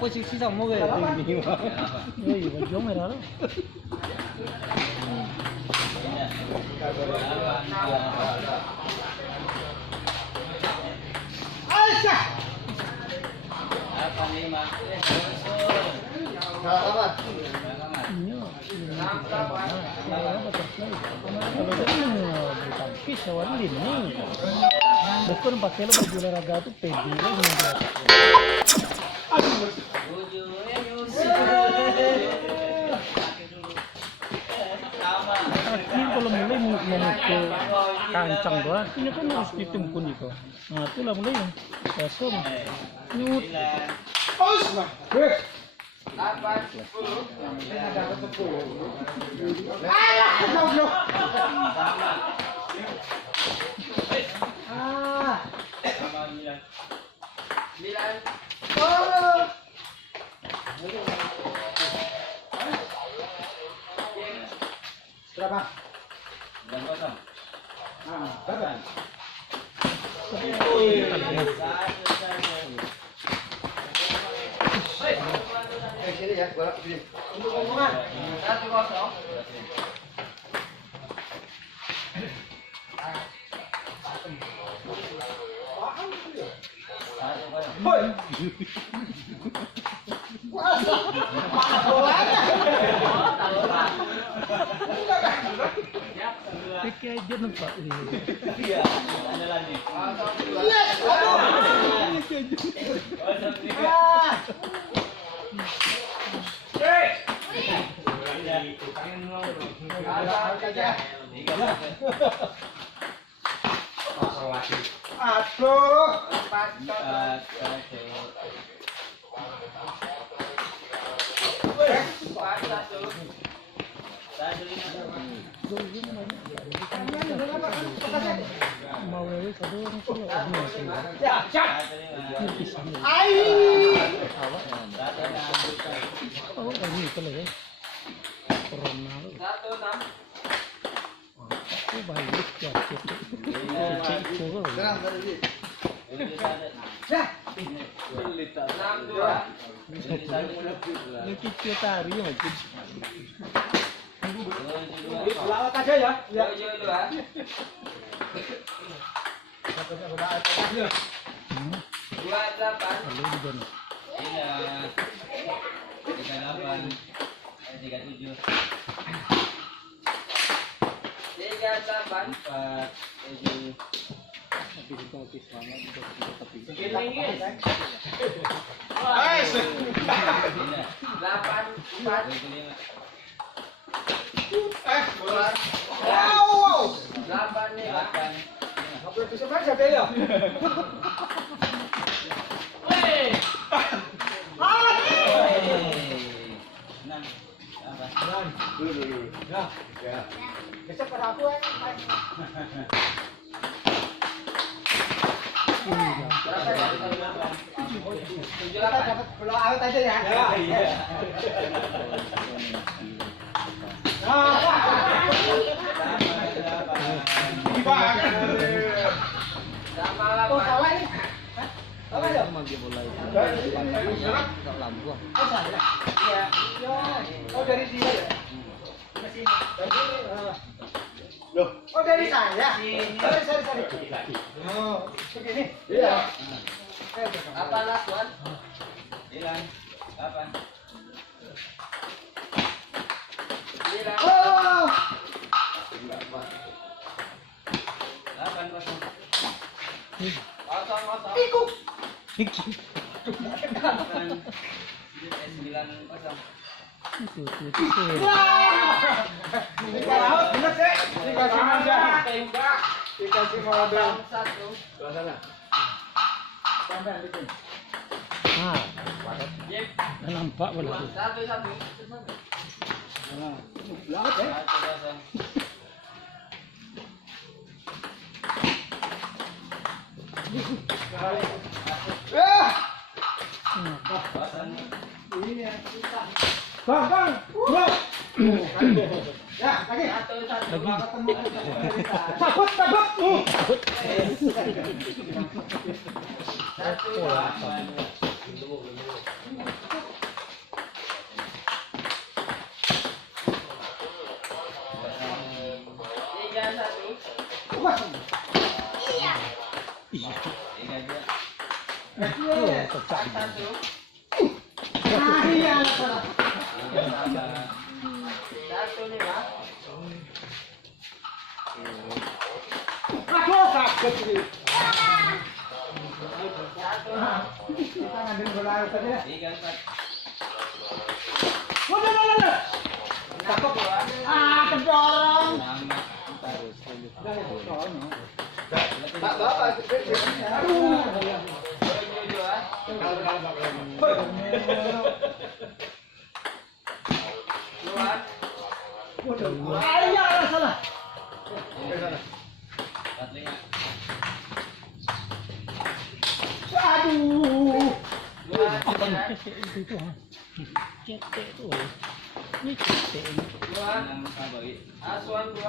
Posisi sama kayak ini. Ya, iya, jom merah. Aisyah. Apa nih, Mak? Salah. Betul pakai lo baju olahraga tuh pede lah. Ini kalau mulai mau ke kancang doang, ini kan harus ditimpun itu. Nah itulah mulai yang kosong. Nyut. Berapa? Dan kosong. Berapa? Sini ya, bolak sini. Untuk omongan. 1-0. Hoi. Pikir aja nampak ini. Iya, ada lagi. Aduh, mau lewat kado sih ya. Oh, ini itu loh. Corona. 1-6. Oh, baik ya. Lawat aja ya. Ya. 7-8 dapat bola out aja ya. Iya. Oh, salah ini. Apa ya? Oh, dari sini ya? Loh, oh dari saya? Sorry. Oh, begini? Iya. Apa lah, Tuan? Bilang. Apa? Bilang. Oh! Apa? Kosong. Ikut. Itu. Bener sih. Dikasih manja. Dikasih modal. Sana. Sampai bikin. Ah, nampak pula tu. Satu. Lahat eh. Ini ya. Bang. Ya, lagi. Takut. Iya. Pecah. Satu nih, Pak. Aduh, kaget ini. Satu. Kita ngambil bola saja. 3, 4. Waduh. Cakep. Kedorong. Tak bapak. Aduh. Salah. Aduh. Itu. Cetek tu. Ni cetek ni. Asuhan 2.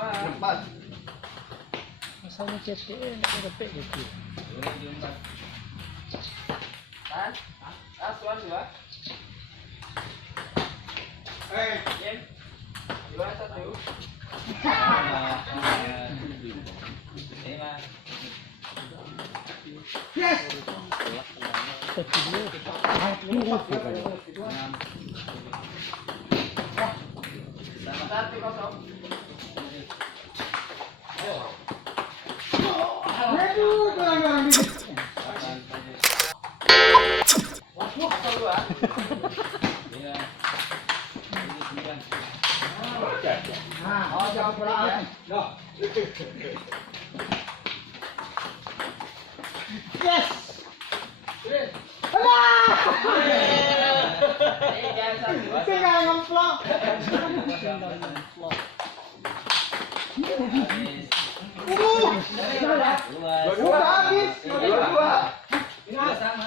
Asalnya cetek nak dapat gitu. Asuhan 2. Jem. 2, 1. Yes. Tapi dulu. Satu kosong. Aduh, kurang dikit. Kosong 2. Oh, jangan bola ya. Yes. Tinggal ngemplok. Udah habis. Dua. Udah sama.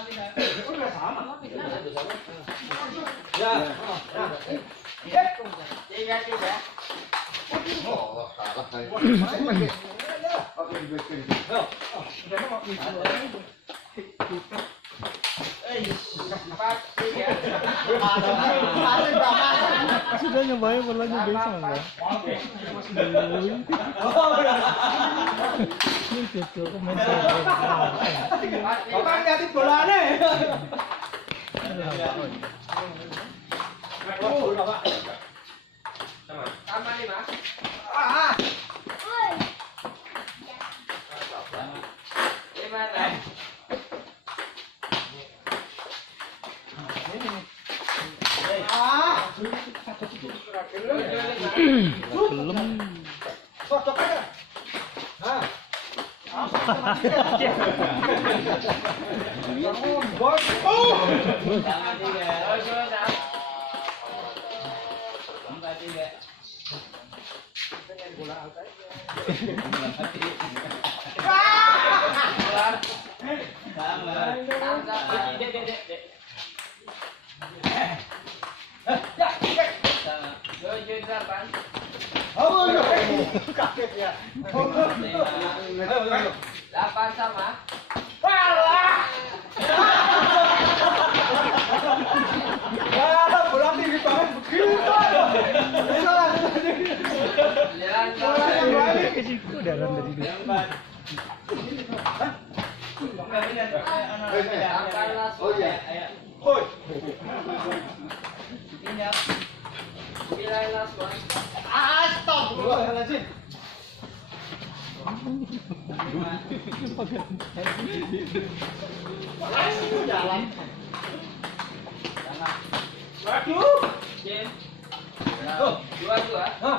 Ya. 3. Oh, kalah saya. Oke, dibersih. Sudah nyobain bolanya besok enggak? Ini itu komentar. Orang lihat bolanya. Sama 5. Belum. Cocok aja. Kaget ya. 8 sama. Wah, bola tinggi banget begitu. Kesiku darah dari dulu. Oh iya. Hoi. Astagfirullahaladzim. Jalan. Waduh. Jin. Oh. 2-2. Hah.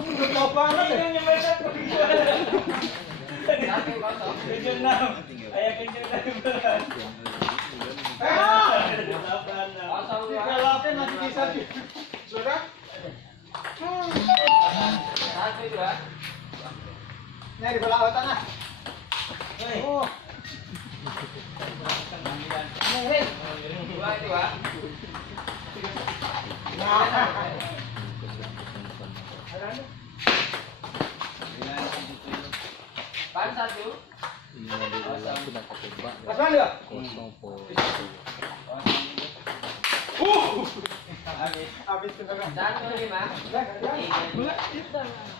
Udah banget ya. Satu kosong. Kosong dua. Dibelokin masih bisa di. Sudah? 1-2. Ini dibelak ke tanah. Oh. 2-2. Pan 1. Apaan dia? Habis tenaga. 1-5.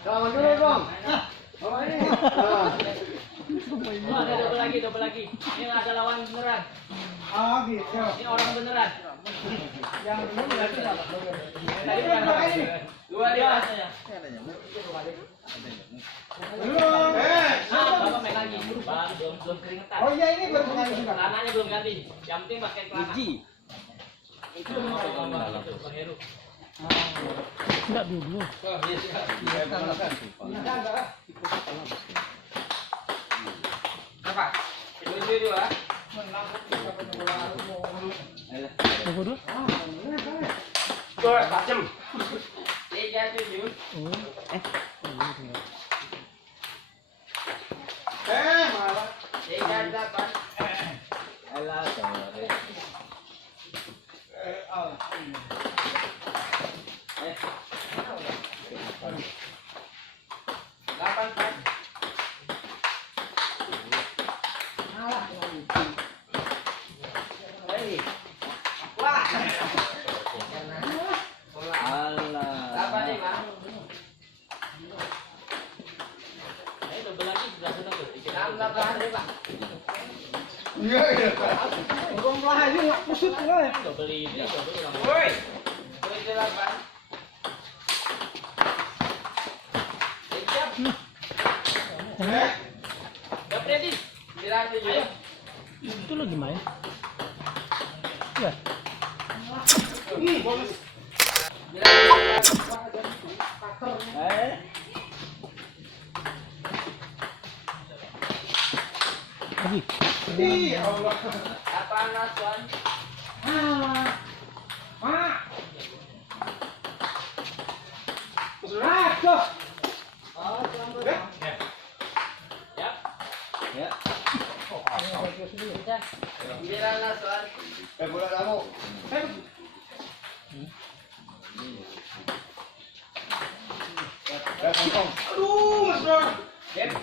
Jangan dulu dong. Oh ini. Ada double lagi. Ini ada lawan beneran. Ah gitu. Ini orang beneran. Yang dulu berarti apa? Tadi bukan. 2-2. Belum. Bapak main lagi. Belum keringetan. Oh iya ini baru mengalir juga. Celananya belum ganti. Yang penting pakai celana. Itu Bang Heru. Enggak dulu. Berapa? 7-2. Apa dulu? 3-7. Oh. Malah. 3-8. Delapan empat. Wah. 8-5. Double lagi sudah senang tuh. 6-8 Pak. Iya iya. Orang melayu nggak kusut gue. Double ini, double ulang. Woi. 7-8. Siap. Udah ready. 9-7. Itu lagi main. Ya. Lagi. Iya Allah. Apaan Mas Wan? Aduh. Siap. Ya. 9 Mas Wan. Bola kamu. Aduh, Mas Bro. Game.